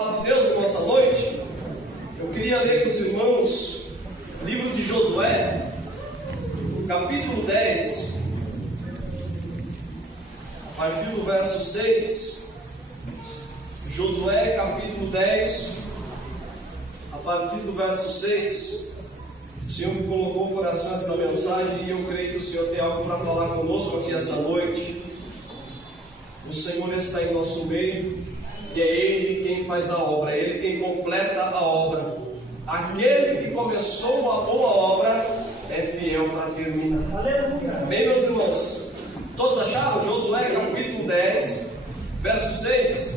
De Deus nessa noite, eu queria ler com os irmãos o livro de Josué, capítulo 10, a partir do verso 6. Josué, capítulo 10, a partir do verso 6. O Senhor me colocou o coração essa mensagem e eu creio que o Senhor tem algo para falar conosco aqui essa noite. O Senhor está em nosso meio. E é Ele quem faz a obra, é Ele quem completa a obra. Aquele que começou a boa obra é fiel para terminar. Amém, meus irmãos? Todos acharam? Josué capítulo 10, verso 6.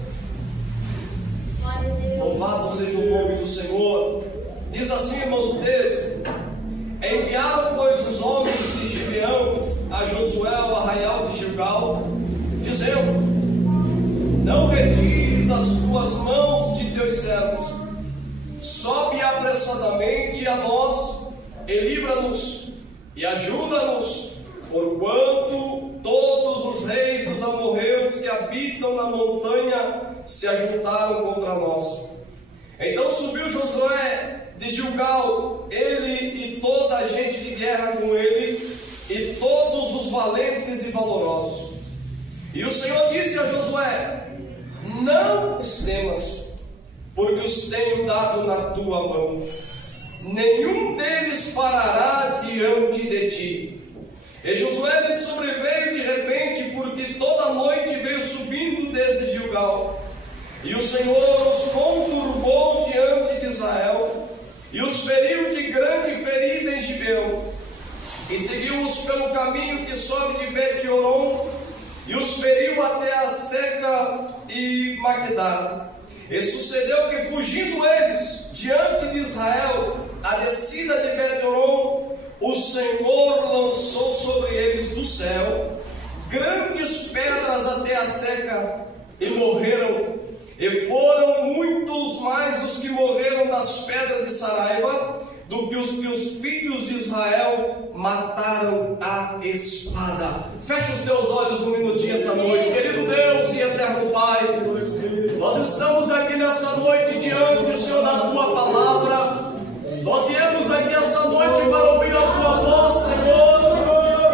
Louvado seja o nome do Senhor. Diz assim, irmãos, o texto: enviaram, pois, os homens de Gibeão a Josué ao arraial de Gilgal, dizendo: não retires as tuas mãos de teus servos, sobe apressadamente a nós e livra-nos e ajuda-nos, porquanto todos os reis dos amorreus que habitam na montanha se ajuntaram contra nós. Então subiu Josué de Gilgal, ele e toda a gente de guerra com ele, e todos os valentes e valorosos. E o Senhor disse a Josué: não os temas, porque os tenho dado na tua mão. Nenhum deles parará diante de ti. E Josué lhe sobreveio de repente, porque toda a noite veio subindo desde Gilgal. E o Senhor os conturbou diante de Israel, e os feriu de grande ferida em Gibeão. E seguiu-os pelo caminho que sobe de Bet-Horon, e os feriu até a Seca e Magdá. E sucedeu que, fugindo eles diante de Israel a descida de Bet-Horon, o Senhor lançou sobre eles do céu grandes pedras até a Seca, e morreram. E foram muitos mais os que morreram das pedras de Saraiva do que os filhos de Israel mataram a espada. Fecha os teus olhos um minutinho essa noite. Querido Deus e eterno Pai, nós estamos aqui nessa noite diante, Senhor, da Tua palavra. Nós viemos aqui essa noite para ouvir a Tua voz, Senhor,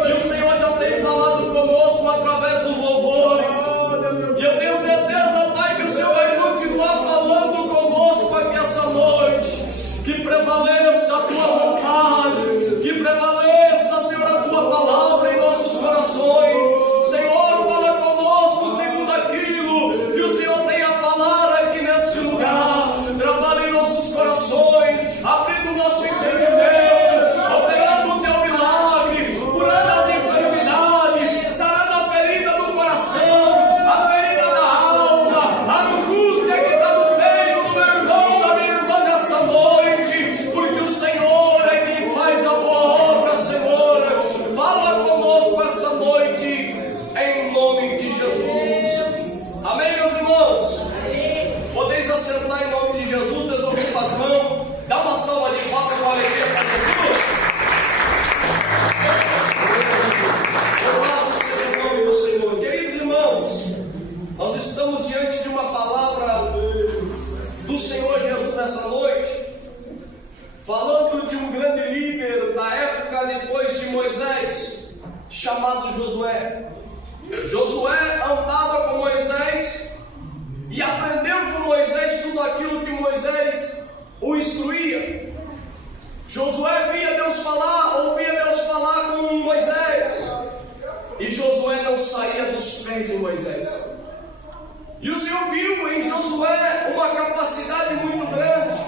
e o Senhor já tem falado conosco através dos louvores, e eu tenho certeza, Pai, que o Senhor vai continuar falando conosco aqui essa noite. Que prevaleça a Tua vontade, que prevaleça, Senhor, a Tua palavra em nossos corações. Senhor, fala conosco segundo aquilo que o Senhor tem a falar aqui nesse lugar. Trabalha em nossos corações, abrindo o nosso entendimento, operando o Teu milagre, curando as enfermidades, sarando a ferida do coração, a ferida da alma, a angústia que está no peito do meu irmão, da minha irmã nesta noite, porque o Senhor é quem faz a boa obra, Senhor. Fala conosco essa noite, em nome de Jesus. Amém, meus irmãos? Podeis assentar em nome de Jesus, desocupa as mãos, dá uma salva de palmas com alegria para Jesus. Louvado seja o nome do Senhor. Queridos irmãos, nós estamos diante de uma palavra do Senhor Jesus nessa noite, falando de um grande líder da época depois de Moisés, chamado Josué. Josué andava com Moisés e aprendeu com Moisés tudo aquilo que Moisés o instruía. Josué via Deus falar, ouvia Deus falar com Moisés, e Josué não saía dos pés de Moisés. E o Senhor viu em Josué uma capacidade muito grande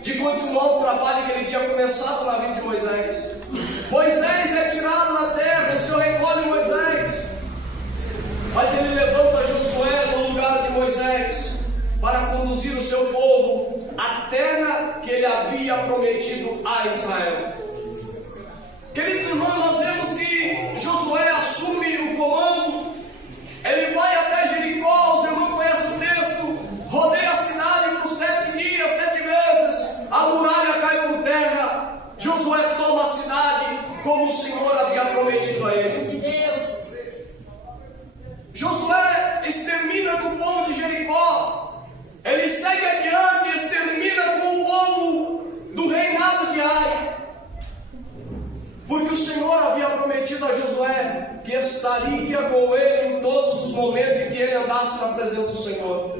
de continuar o trabalho que ele tinha começado na vida de Moisés. Moisés é tirado da terra, o Senhor recolhe Moisés, mas ele levanta Josué no lugar de Moisés para conduzir o seu povo à terra que ele havia prometido a Israel. Queridos irmãos, nós vemos que Josué assume o comando, ele vai até Jericó, os irmãos conhecem o texto, rodeia a cidade por 7 dias, 7 vezes, a muralha cai por terra, Josué toma a cidade como o Senhor havia prometido a ele. Josué extermina com o povo de Jericó, ele entrasse na presença do Senhor.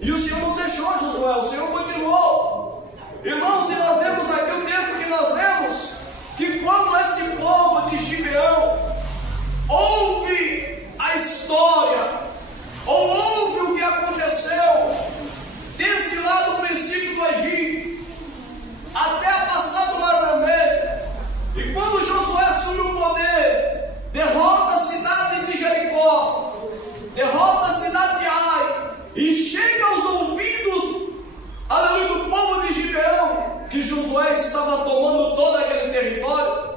E o Senhor não deixou Josué, o Senhor continuou. Irmãos, e nós vemos aqui o texto que nós lemos, que quando esse povo de Gibeão ouve a história, ou ouve o que aconteceu, desde lá do princípio do Egito, até a passada do Mar Vermelho, e quando Josué assume o poder, derrota a cidade de Jericó, derrota a cidade de Ai, e chega aos ouvidos, aleluia, do povo de Gibeão, que Josué estava tomando todo aquele território.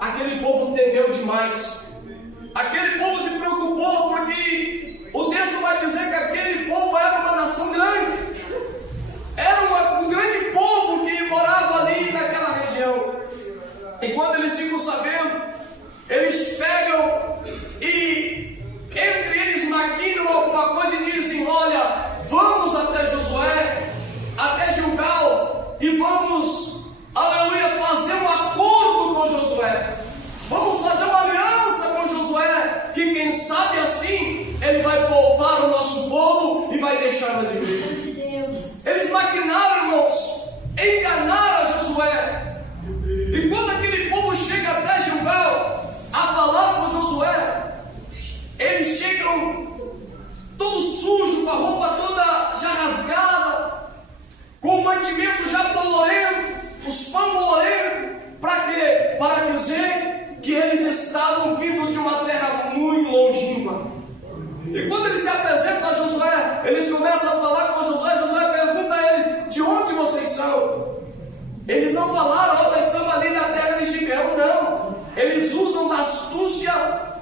Aquele povo temeu demais, aquele povo se preocupou, porque o texto vai dizer que aquele povo era uma nação grande, era um grande povo que morava ali naquela região. E quando eles ficam sabendo, eles pegam e entre eles maquinam alguma coisa e dizem: olha, vamos até Josué, até Gilgal, e vamos, aleluia, fazer um acordo com Josué. Vamos fazer uma aliança com Josué, que quem sabe assim, ele vai poupar o nosso povo e vai deixar nós igrejas. Eles maquinaram, irmãos, enganaram a Josué. E quando aquele povo chega até Gilgal a falar com Josué, eles chegam todo sujo, com a roupa toda já rasgada, com o mantimento já bolorento, os pães bolorentos. Para quê? Para dizer que eles estavam vindo de uma terra muito longínqua. E quando eles se apresentam a Josué, eles começam a falar com Josué. Josué pergunta a eles: de onde vocês são? Eles não falaram: nós somos ali da terra de Gibeão, não. Eles usam da astúcia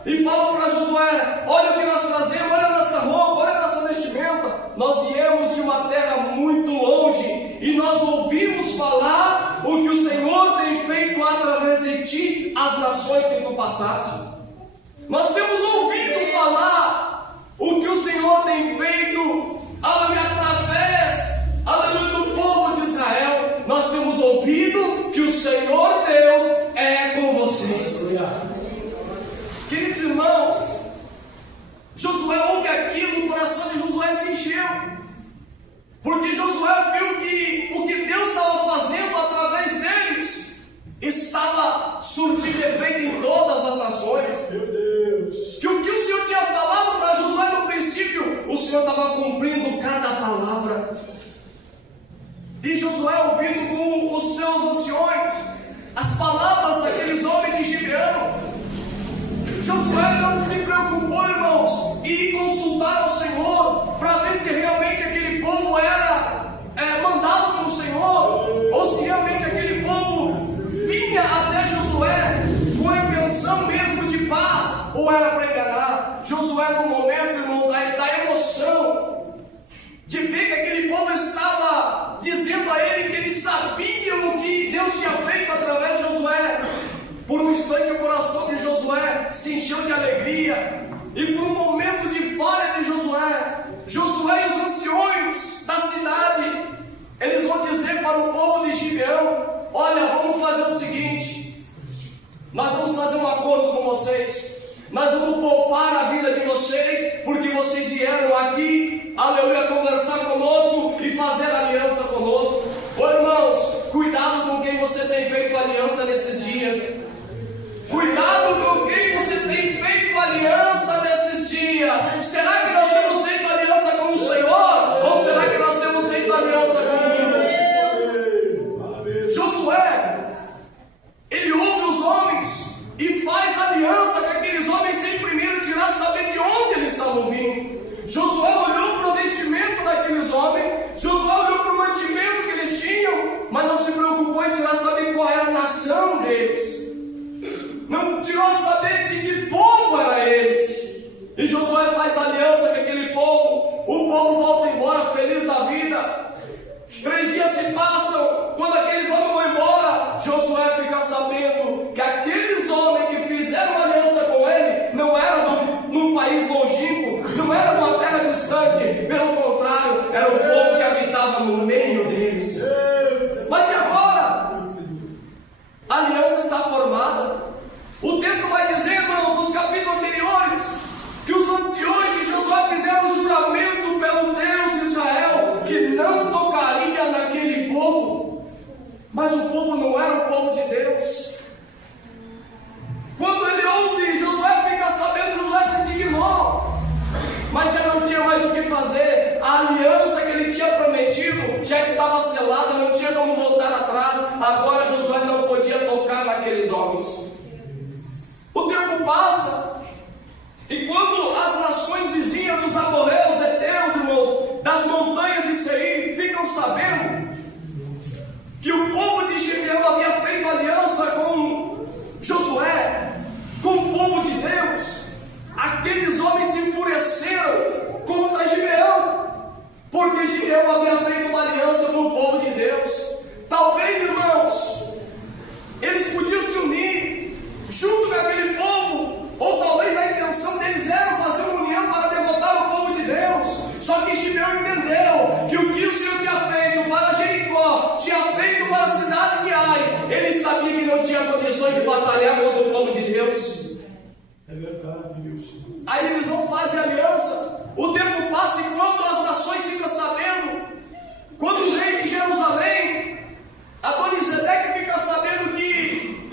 e falam para Josué: olha o que nós trazemos, olha a nossa roupa, olha a nossa vestimenta. Nós viemos de uma terra muito longe e nós ouvimos falar o que o Senhor tem feito através de ti, as nações que tu passaste. Nós temos ouvido falar o que o Senhor tem feito, aleluia, através, aleluia, do povo de Israel. Nós temos ouvido que o Senhor Deus é com vocês. Queridos irmãos, Josué ouve aquilo, o coração de Josué se encheu, porque Josué viu que o que Deus estava fazendo através deles estava surtindo efeito em todas as nações. Meu Deus! Que o que o Senhor tinha falado para Josué no princípio, o Senhor estava cumprindo cada palavra. E Josué, ouvindo com os seus anciões as palavras daqueles homens de Gibeão, Josué não se preocupou, irmãos, em consultar ao Senhor para ver se realmente aquele povo era mandado pelo Senhor, ou se realmente aquele povo vinha até Josué com a intenção mesmo de paz, ou era para enganar. Josué, no momento, irmão, da emoção de ver que aquele povo estava dizendo a ele que eles sabiam o que Deus tinha feito através de Josué, por um instante o coração de Josué se encheu de alegria. E por um momento de falha de Josué e os anciões da cidade, eles vão dizer para o povo de Gibeão: olha, vamos fazer o seguinte, nós vamos fazer um acordo com vocês, nós vamos poupar a vida de vocês, porque vocês vieram aqui, aleluia, conversar conosco e fazer aliança conosco. Ô irmãos, cuidado com quem você tem feito aliança nesses dias. Cuidado com quem você tem feito aliança nesses dias. Será que nós temos feito aliança com o Senhor? Ou será que nós temos feito aliança com o mundo? Josué, ele ouve os homens e faz aliança com aqueles homens sem primeiro tirar, saber de onde eles estavam vindo. Josué olhou para o vestimento daqueles homens, Josué olhou para o mantimento que eles tinham, mas não se preocupou em tirar, saber qual era a nação deles. Não tirou a saber de que povo era eles. E Josué faz aliança com aquele povo. O povo volta embora feliz da vida. 3 dias se passam. Quando aqueles homens vão embora, Josué fica sabendo que aqueles homens que fizeram aliança com ele não eram num país longínquo, não era numa terra distante. Pelo contrário, era o povo que habitava no meio deles. Mas e agora? A aliança está formada. O texto vai dizer, irmãos, nos capítulos anteriores, que os anciões de Josué fizeram um juramento havia feito uma aliança com o povo de Deus. Talvez, irmãos, eles podiam se unir junto com aquele povo, ou talvez a intenção deles era fazer uma união para derrotar o povo de Deus. Só que Gibeão entendeu que o que o Senhor tinha feito para Jericó, tinha feito para a cidade de Ai. Ele sabia que não tinha condições de batalhar contra o povo de Deus. É verdade, meu Senhor. Aí eles vão fazer aliança. O tempo passa e quando as nações ficam sabendo, quando o rei de Jerusalém, Adonisedeque, fica sabendo que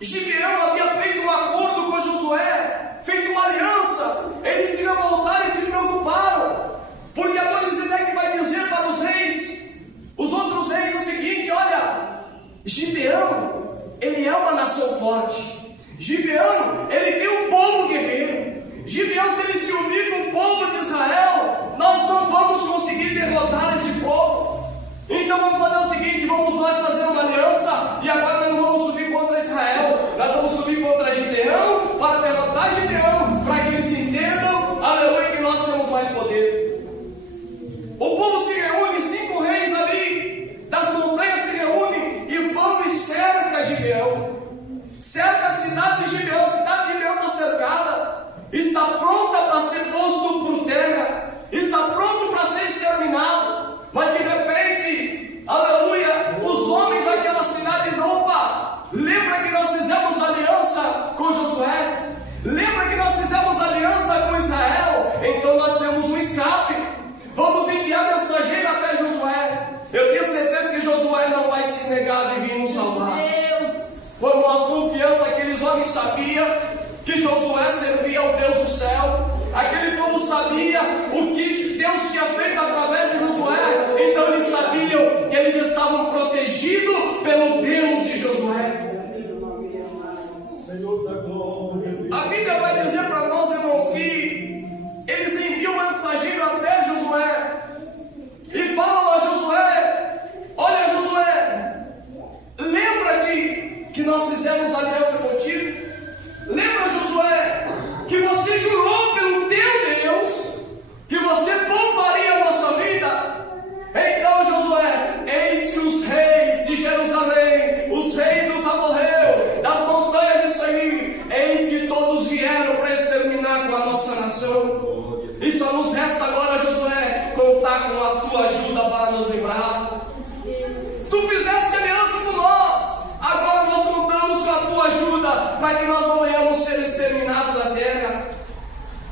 Gibeão havia feito um acordo com Josué, feito uma aliança, eles se revoltaram e se preocuparam, porque Adonisedeque vai dizer para os reis, os outros reis, o seguinte: olha, Gibeão, ele é uma nação forte. Gibeão, ele tem um povo guerreiro. Gibeão, se ele se unir com o povo de Israel, nós não vamos conseguir derrotar esse povo. Então vamos fazer o seguinte: vamos nós fazer uma aliança, e agora nós não vamos subir contra Israel, nós vamos subir contra Gibeão, para derrotar Gibeão, para que eles entendam, aleluia, que nós temos mais poder. O povo se reúne, 5 reis ali das montanhas se reúnem e vão e cerca Gibeão. Cerca a cidade de Gibeão. A cidade de Gibeão está cercada, está pronta para ser posto por terra, está pronto para ser exterminado. Mas de repente, aleluia, os homens daquela cidade dizem: opa, lembra que nós fizemos aliança com Josué? Lembra que nós fizemos aliança com Israel? Então nós temos um escape. Vamos enviar mensageiro até Josué. Eu tenho certeza que Josué não vai se negar de vir nos salvar. Foi uma confiança. Aqueles homens sabiam que Josué servia ao Deus do céu. Aquele povo sabia o que Deus tinha feito através de Josué. Então eles sabiam que eles estavam protegidos pelo Deus de Josué. Senhor da glória. A Bíblia vai dizer para nós, irmãos, que eles enviam um mensageiro até Josué e falam a Josué: olha, Josué, lembra-te que nós fizemos aliança contigo. Lembra, Josué, que você jurou pelo teu Deus que você pouparia a nossa vida. Então, Josué, eis que os reis de Jerusalém, os reis dos amorreus, das montanhas de Seir, eis que todos vieram para exterminar com a nossa nação. E só nos resta agora, Josué, contar com a tua ajuda para nos livrar. Tu fizeste aliança com nós, agora nós contamos com a tua ajuda para que nós não venhamos ser exterminados da terra.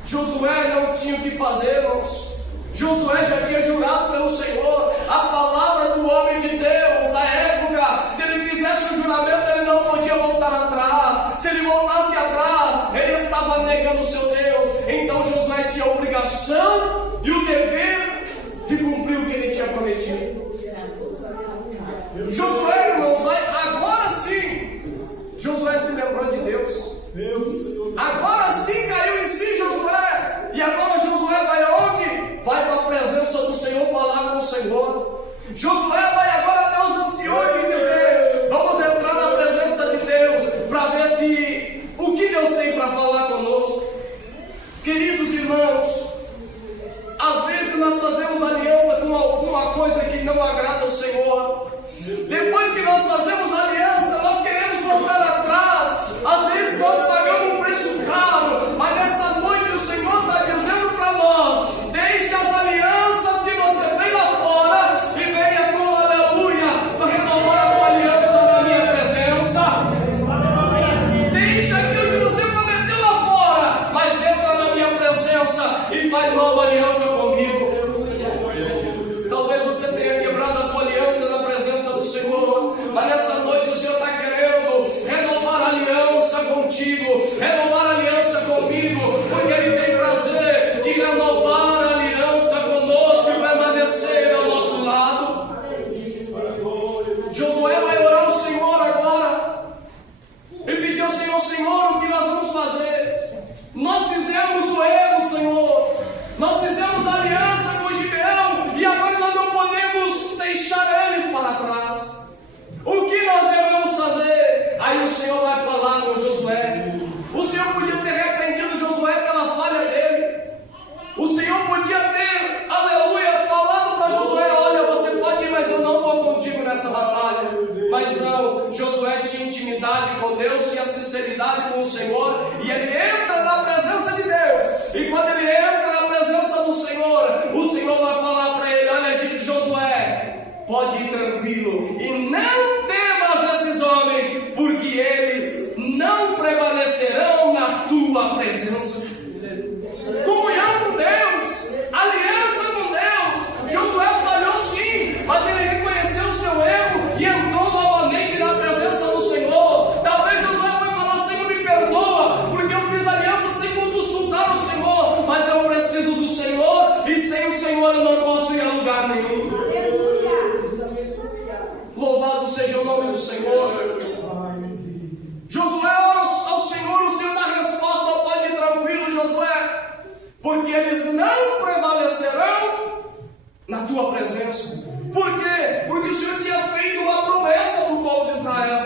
Josué não tinha o que fazer, irmãos. Josué já tinha jurado pelo Senhor. A palavra do homem de Deus na época, se ele fizesse o juramento, ele não podia voltar atrás. Se ele voltasse atrás, ele estava negando o seu Deus. Então Josué tinha a obrigação e o dever de cumprir o que ele tinha prometido. Josué, irmãos, agora sim, Josué se lembrou de Deus. Agora sim caiu em si Josué. E agora Josué vai aonde? Vai para a presença do Senhor falar com o Senhor. Josué vai agora até os anciões e dizer: vamos entrar na presença de Deus para ver se o que Deus tem para falar conosco. Queridos irmãos, às vezes nós fazemos aliança com alguma coisa que não agrada ao Senhor. Depois que nós fazemos aliança, nós queremos voltar atrás. Às vezes nós pagamos um preço caro, mas nessa noite o Senhor está dizendo para nós: deixe as alianças que você fez lá fora e venha com aleluia renovar a tua aliança na minha presença. Deixe aquilo que você prometeu lá fora, mas entra na minha presença e faz nova aliança comigo. Talvez você tenha quebrado a tua aliança na presença do Senhor, mas nessa noite o Senhor está querendo renovar a aliança contigo, renovar a aliança comigo, porque Ele tem prazer de renovar a aliança conosco e permanecer ao nosso lado. Josué vai orar ao Senhor agora e pedir ao Senhor: Senhor, o que nós vamos fazer? Nós fizemos o erro, Senhor, nós fizemos aliança com Gibeão e agora nós não podemos deixar eles para trás. O que Josué tinha intimidade com Deus, tinha sinceridade com o Senhor, e ele entra na presença de Deus. E quando ele entra na presença do Senhor, o Senhor vai falar para ele: olha, Josué, pode ir tranquilo e não temas esses homens, porque eles não prevalecerão na tua presença. Comunhão com Deus, aliança com Deus. Josué falhou sim, mas ele reconheceu o seu erro e entrou novamente na presença do Senhor. Talvez Josué vai falar: Senhor, me perdoa, porque eu fiz aliança sem consultar o Senhor, mas eu preciso do Senhor, e sem o Senhor eu não posso ir a lugar nenhum. Louvado seja o nome do Senhor. Josué ora ao Senhor, o Senhor dá resposta: pode ir tranquilo, Josué, porque eles não prevalecerão na tua presença. Por quê? Porque o Senhor tinha feito uma promessa para o povo de Israel.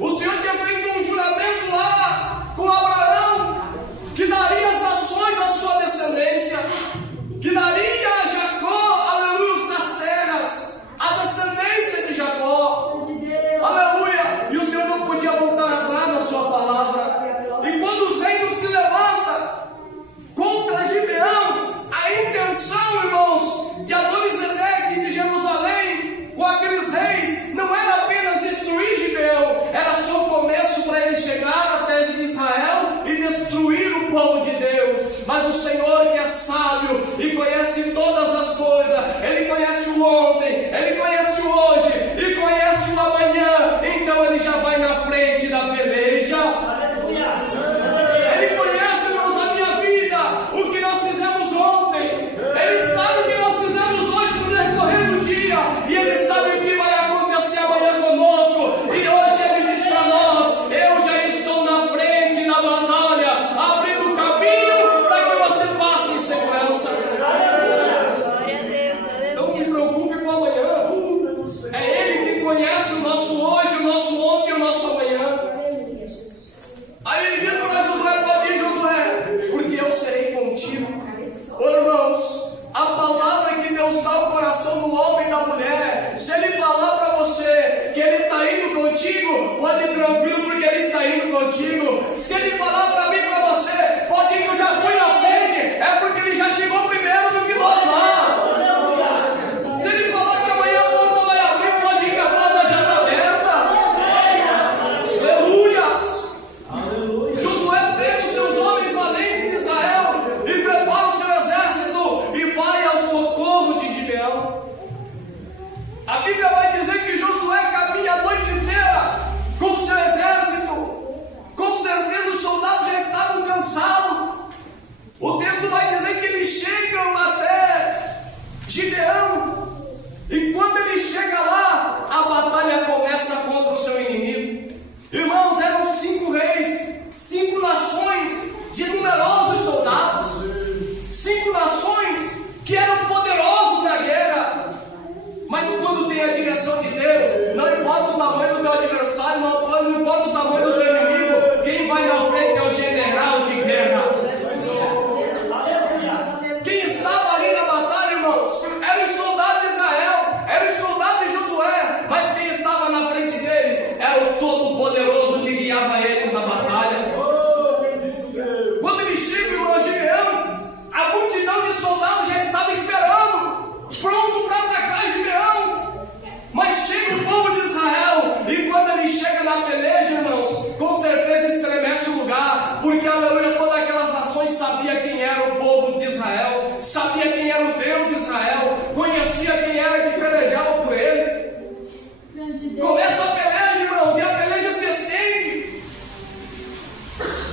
O Senhor tinha feito um juramento lá com Abraão, que daria as nações à sua descendência, que daria a Jacó, aleluia, as terras, a descendência de Jacó, aleluia. E o Senhor não podia voltar atrás da sua palavra. E quando os reinos se levantam contra Gibeão, a intenção, irmãos, de Adonisedeque de Jerusalém com aqueles reis não era apenas destruir Gibeão, era só o começo para ele chegar até Israel e destruir o povo de Deus. Mas o Senhor, que é sábio e conhece todas as coisas, Ele conhece o ontem, Ele conhece o hoje e conhece o amanhã, então Ele já vai na frente da peleja. Ele conhece, irmãos, a minha vida, o que nós fizemos ontem. Ele sabe o que nós fizemos hoje no decorrer do dia, e Ele sabe o que vai acontecer amanhã conosco. E hoje Ele diz para nós: eu já estou na frente da batalha, abrindo caminho para que você passe em segurança. Não se preocupe com amanhã. É Ele quem conhece o nosso hoje, o nosso ontem e o nosso amanhã. Aí Ele diz para Josué: pode ir, Josué, porque eu serei contigo. Oh, irmãos, a palavra que Deus dá ao coração do homem e da mulher, se Ele falar para você que Ele está indo contigo, pode ir tranquilo, porque Ele está indo contigo. Se Ele falar para mim e para você: pode ir que eu já fui na frente, é porque Ele já chegou primeiro do que nós lá. Se Ele falar que amanhã a porta vai abrir, pode ir que a porta já está aberta. Aleluia. Josué pega os seus homens valentes de Israel e prepara o seu exército e vai ao socorro de Gibeão. A Bíblia vai dizer que Josué caminha a noite inteira com o seu exército. Com certeza os soldados já estavam cansados. O texto vai dizer que eles chegam até Gibeão, e quando ele chega lá, a batalha começa contra o seu inimigo. Irmãos, eram 5 reis, 5 nações de numerosos soldados, 5 nações que eram poderosos na guerra. Mas quando tem a direção de Deus, não importa o tamanho do teu adversário, não importa o tamanho do teu inimigo, quem vai na frente é o general de guerra. Quem estava ali na batalha, irmãos, era o soldado de Israel, era o soldado de Josué, mas quem estava na frente deles era o Todo-Poderoso que guiava eles na batalha. Quando eles chegam, irmão, a Gibeão, a multidão de soldados já estava esperando, pronto para atacar Gibeão. Mas chega o povo de Israel, e quando ele chega na peleja, irmãos, com certeza estremece o lugar, porque, aleluia, todas aquelas nações sabiam quem era o povo de Israel, sabia quem era o Deus de Israel, conhecia quem era que pelejava por ele. Começa a peleja, irmãos, e a peleja se estende.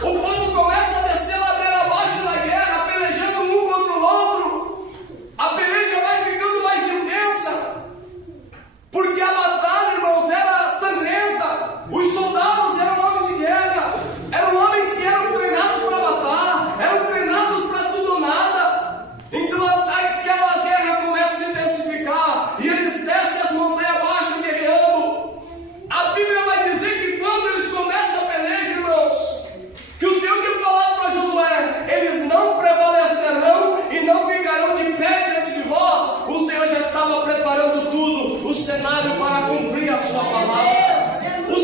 O povo começa a descer ladeira abaixo da guerra, pelejando um contra o outro. A peleja vai ficando mais intensa, porque a batalha, irmãos, era sangrenta. Os soldados eram homens de guerra, eram homens que eram treinados para matar, eram treinados para tudo ou nada. Então aquela guerra começa a se intensificar, e eles descem as montanhas abaixo guerreando. A Bíblia vai dizer que quando eles começam a peleja, irmãos, que o Senhor tinha falado para Josué: eles não prevalecerão e não ficarão de pé diante de vós. O Senhor já estava preparando tudo, o cenário para cumprir a sua palavra. O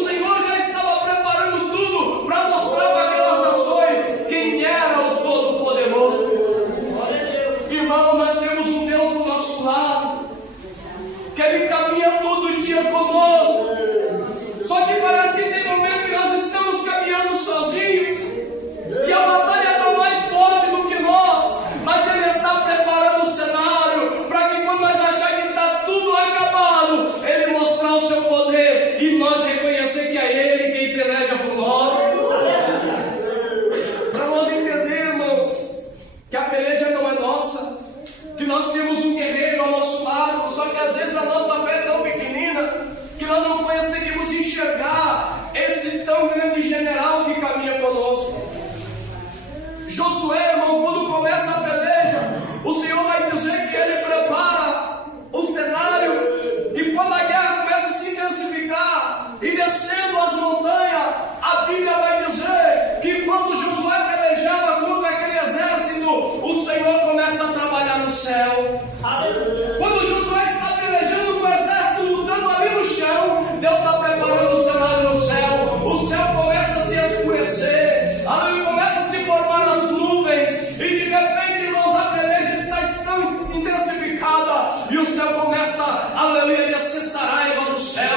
aleluia, descer saraiva do céu,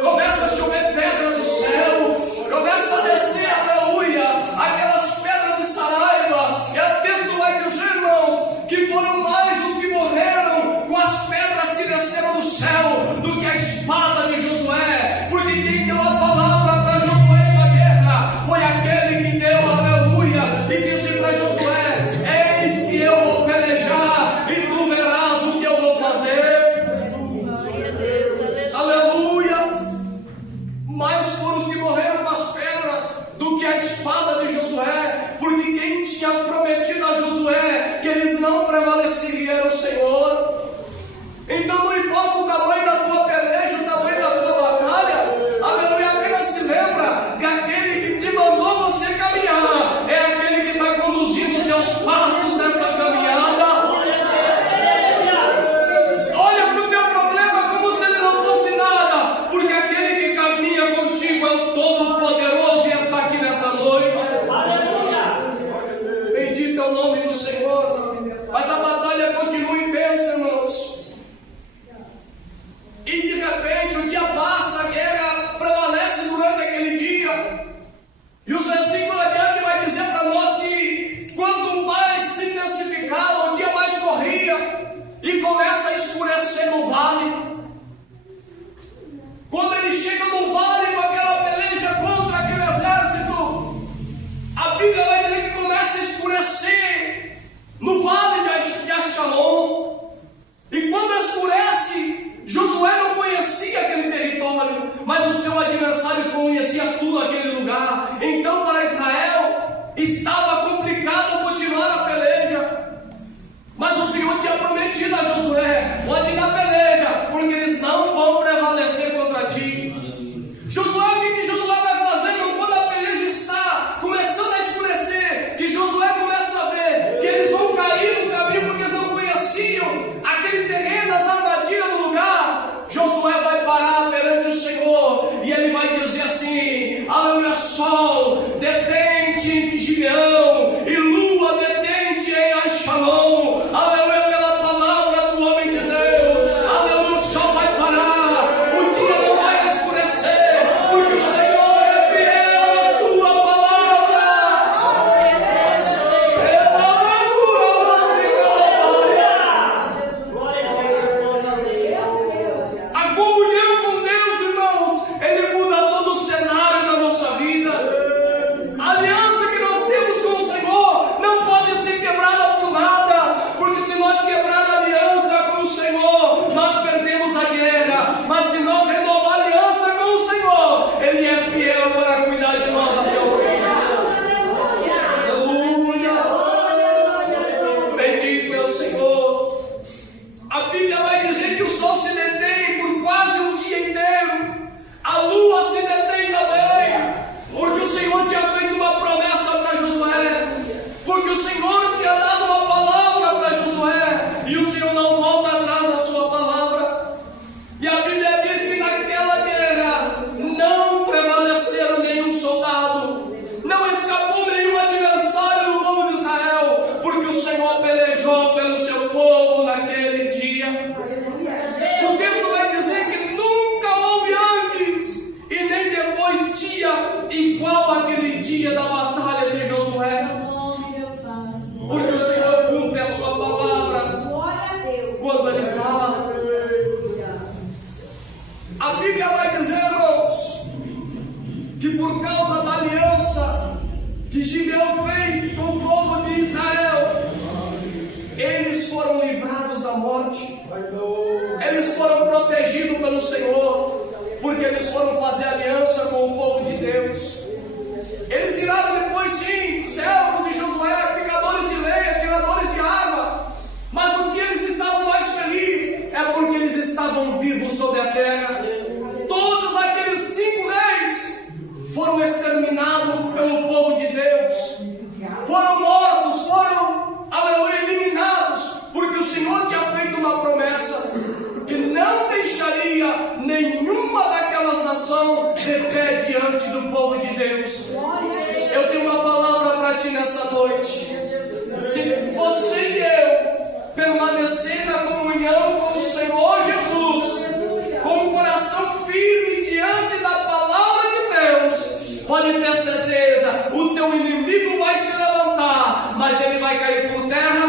começa a chover pedra do céu, começa a descer, aleluia, aquelas pedras de saraiva. E o texto vai dizer, irmãos, que foram mais os que morreram com as pedras que desceram do céu do que a espada de Josué, porque quem deu a palavra para Josué na guerra foi aquele que deu, aleluia, e disse para Josué: eis que eu vou pelejar e tu verás o que eu vou fazer. Aleluia. Mais foram os que morreram com as pedras do que a espada de Josué, porque quem tinha prometido a Josué que eles não prevaleceriam era o Senhor. Então não importa o tamanho da tua peleja, o tamanho da tua batalha, aleluia, apenas se lembra que aquele que te mandou você caminhar é aquele que está conduzindo os teus passos nessa caminhada. Olha para o teu problema como se ele não fosse nada, porque aquele que caminha contigo é o Todo-Poderoso e está aqui nessa noite. Bendito é o nome do Senhor. Mas a batalha continua intensa, irmãos. E de repente o dia passa, a guerra prevalece durante aquele dia. E os versículos adiante vai dizer para nós que quanto mais se intensificava, o dia mais corria e começa a escurecer no vale. Quando ele chega no vale com aquela peleja contra aquele exército, a Bíblia vai dizer que começa a escurecer no vale de Ascalon. E quando escurece, Josué não conhecia aquele território, mas o seu adversário conhecia tudo aquele lugar. Então para Israel estava complicado continuar a peleja. Mas o Senhor tinha prometido a Josué: pode ir na peleja, porque eles não vão prevalecer contra ti. Josué, o que Josué vai fazendo quando a peleja está começando a escurecer? Que Josué começa a ver que eles vão cair no caminho porque eles não conheciam aquele terreno, as armadilhas do lugar. Josué vai parar perante o Senhor e ele vai dizer assim: aleluia, sol, detente em Gibeão, e lua, detente em Ascalon. Aleluia, pela palavra do homem de Deus. Aleluia, o sol vai parar, o dia não vai escurecer, porque o Senhor é fiel à sua palavra. A comunhão com Deus, irmãos, ele muda todo o cenário da nossa vida. A aliança que nós temos com o Senhor não pode ser quebrada por nada, porque se nós quebrar a aliança com o Senhor, nós perdemos a guerra. Mas se nós renovar a aliança com o Senhor, ele é fiel para cuidar de nós até o fim. Aleluia. Bendito é o Senhor. A Bíblia vai dizer que o sol se detém por quase um dia inteiro. A lua se detém também, porque o Senhor tinha feito uma promessa para Josué, porque o Senhor tinha dado uma palavra para Josué, e o Senhor não volta atrás da sua palavra. E a Bíblia diz que naquela guerra não prevaleceram nenhum soldado, não escapou nenhum adversário do povo de Israel, porque o Senhor pelejou pelo seu povo naquele dia. O texto vai dizer que nunca houve antes e nem depois dia igual àquele dia da batalha de Josué, porque o Senhor cumpre a sua palavra quando ele fala. A Bíblia vai dizer, irmãos, que por causa da aliança que Gideão fez com o povo de Israel, eles foram livrados da morte, eles foram protegidos pelo Senhor, porque eles foram fazer aliança com o povo de Deus. Eles viraram depois, sim, servos de Josué, picadores de lenha, tiradores de água, mas o que eles estavam mais felizes é porque eles estavam vivos sobre a terra. Todos aqueles 5 reis foram exterminados pelo povo de Deus, foram mortos, foram, aleluia, eliminados, porque o Senhor tinha feito uma promessa que não deixaria nenhuma daquelas nações de pé diante do povo de Deus. Eu tenho uma palavra para ti nessa noite. Se você e eu permanecer na comunhão com o Senhor Jesus, mas ele vai cair por terra